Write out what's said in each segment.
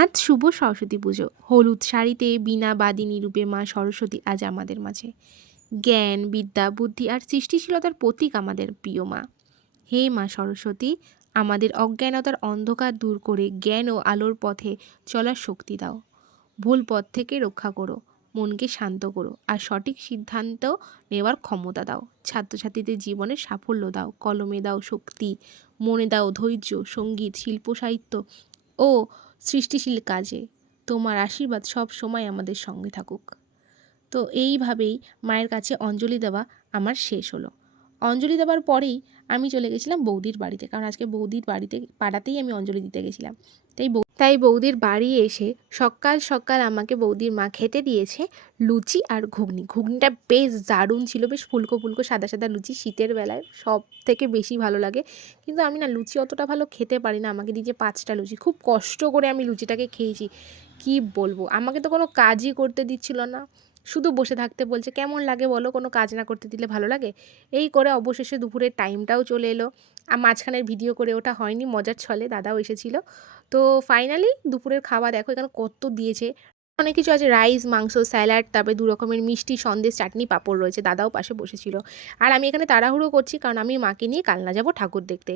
আজ শুভ সরস্বতী পুজো। হলুদ শাড়িতে বীণা বাদিনী রূপে মা সরস্বতী আজ আমাদের মাঝে। জ্ঞান, বিদ্যা, বুদ্ধি আর সৃষ্টিশীলতার প্রতীক আমাদের প্রিয় মা। হে মা সরস্বতী, আমাদের অজ্ঞানতার অন্ধকার দূর করে জ্ঞান ও আলোর পথে চলার শক্তি দাও। ভুল পথ থেকে রক্ষা করো, মনকে শান্ত করো আর সঠিক সিদ্ধান্ত নেওয়ার ক্ষমতা দাও। ছাত্রছাত্রীদের জীবনে সাফল্য দাও, কলমে দাও শক্তি, মনে দাও ধৈর্য, সঙ্গীত, শিল্প সাহিত্য ও সৃষ্টিশীল কাজে তোমার আশীর্বাদ সব সময় আমাদের সঙ্গে থাকুক। তো এইভাবেই মায়ের কাছে অঞ্জলি দেওয়া আমার শেষ হলো। অঞ্জলি দেওয়ার পরেই আমি চলে গেছিলাম বৌদির বাড়িতে, কারণ আজকে বৌদির বাড়িতে পাড়াতেই আমি অঞ্জলি দিতে গেছিলাম। তাই বৌদির বাড়ি এসে সকাল সকাল আমাকে বৌদির মা খেতে দিয়েছে লুচি আর ঘুগনি। ঘুগনিটা বেশ দারুণ ছিল, বেশ ফুলকো ফুলকো সাদা সাদা লুচি, শীতের বেলায় সব থেকে বেশি ভালো লাগে। কিন্তু আমি না লুচি অতটা ভালো খেতে পারি না, আমাকে দিয়েছে 5টা লুচি। খুব কষ্ট করে আমি লুচিটাকে খেয়েছি। কি বলবো, আমাকে তো কোনো কাজই করতে দিচ্ছিল না, শুধু বসে থাকতে বলছে। কেমন লাগে বলো, কোনো কাজ না করতে দিলে ভালো লাগে? এই করে অবশেষে দুপুরের টাইমটাও চলে এলো। মাঝখানের ভিডিও করে ওঠা হয়নি, মজার ছলে দাদাও এসেছিল। তো ফাইনালি দুপুরের খাওয়া দেখো এখানে কত দিয়েছে, অনেক কিছু আছে, রাইস, মাংস, স্যালাড, তারপরে 2 রকমের মিষ্টি, সন্দেশ, চাটনি, পাঁপড় রয়েছে। দাদাও পাশে বসেছিল। আর আমি এখানে তাড়াহুড়ো করছি কারণ আমি মাকে নিয়ে কালনা যাব ঠাকুর দেখতে।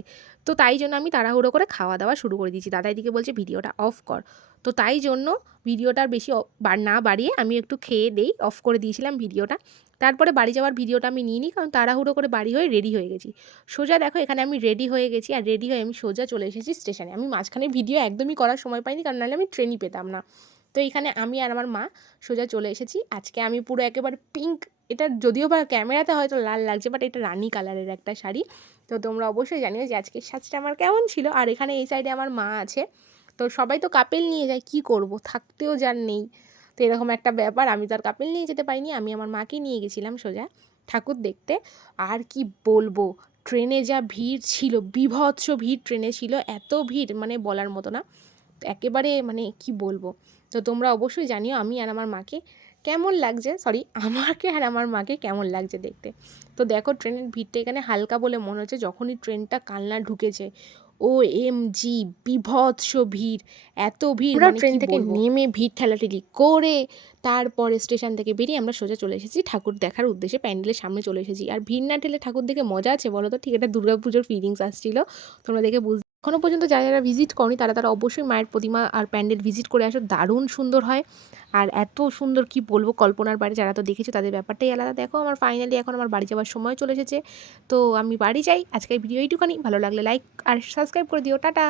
তো তাই জন্য আমি তাড়াহুড়ো করে খাওয়া দাওয়া শুরু করে দিয়েছি। দাদা এদিকে বলছে ভিডিওটা অফ কর। তো তাই জন্য ভিডিওটার বেশি না বাড়িয়ে আমি একটু খেয়ে দেই, অফ করে দিয়েছিলাম ভিডিওটা। তারপরে বাড়ি যাওয়ার ভিডিওটা আমি নিইনি, কারণ তাড়াহুড়ো করে বাড়ি হয়ে রেডি হয়ে গেছি। সোজা দেখো এখানে আমি রেডি হয়ে গেছি, আর রেডি হয়ে আমি সোজা চলে এসেছি স্টেশনে। আমি মাঝখানে ভিডিও একদমই করার সময় পাইনি, কারণ নাহলে আমি ট্রেনই পেতাম না। তো এইখানে আমি আর আমার মা সোজা চলে এসেছি। আজকে আমি পুরো একেবারে পিঙ্ক, এটা যদিও বা ক্যামেরাতে হয়তো লাল লাগছে, বাট এটা রানি কালারের একটা শাড়ি। তো তোমরা অবশ্যই জানিও যে আজকের সাজটা আমার কেমন ছিল। আর এখানে এই সাইডে আমার মা আছে। তো সবাই তো কাপেল নিয়ে যায়, কি করব, থাকতেও যার নেই। তো এরকম একটা ব্যাপার, আমি তো আর কাপেল নিয়ে যেতে পারিনি, আমি আমার মাকে নিয়ে গেছিলাম সোজা ঠাকুর দেখতে। আর কি বলবো, ট্রেনে যা ভিড় ছিল, বীভৎস ভিড় ট্রেনে ছিল, এত ভিড় মানে বলার মতো না। একেবারে মানে কি বলবো। তো তোমরা অবশ্যই জানিও আমি আর আমার মাকে কেমন লাগছে, আমাকে আর আমার মাকে কেমন লাগছে দেখতে। তো দেখো ট্রেনের ভিড়টা এখানে হালকা বলে মনে হচ্ছে, যখনই ট্রেনটা কালনা ঢুকেছে OMG বীভৎস ভিড়, এত ভিড় আমরা মানে ট্রেন কি থেকে বলবো। নেমে ভিড় ঠেলাঠেলি করে তারপরে স্টেশন থেকে বেরিয়ে আমরা সোজা চলে এসেছি ঠাকুর দেখার উদ্দেশ্যে, প্যান্ডেলের সামনে চলে এসেছি। আর ভিড় না ঠেলে ঠাকুর দেখে মজা আছে বলো তো, ঠিক এটা দুর্গাপুজোর ফিলিংস আসছিল। তোমরা দেখে এখনও পর্যন্ত যারা ভিজিট করনি তারা অবশ্যই মায়ের প্রতিমা আর প্যান্ডেল ভিজিট করে আসো, দারুণ সুন্দর হয়। আর এত সুন্দর কি বলবো, কল্পনার বাইরে। যারা তো দেখেছো তাদের ব্যাপারটাই আলাদা। দেখো আমার ফাইনালি এখন আমার বাড়ি যাওয়ার সময় চলে এসেছে। তো আমি বাড়ি যাই। আজকের ভিডিও এইটুখানি, ভালো লাগলে লাইক আর সাবস্ক্রাইব করে দিও। টাটা।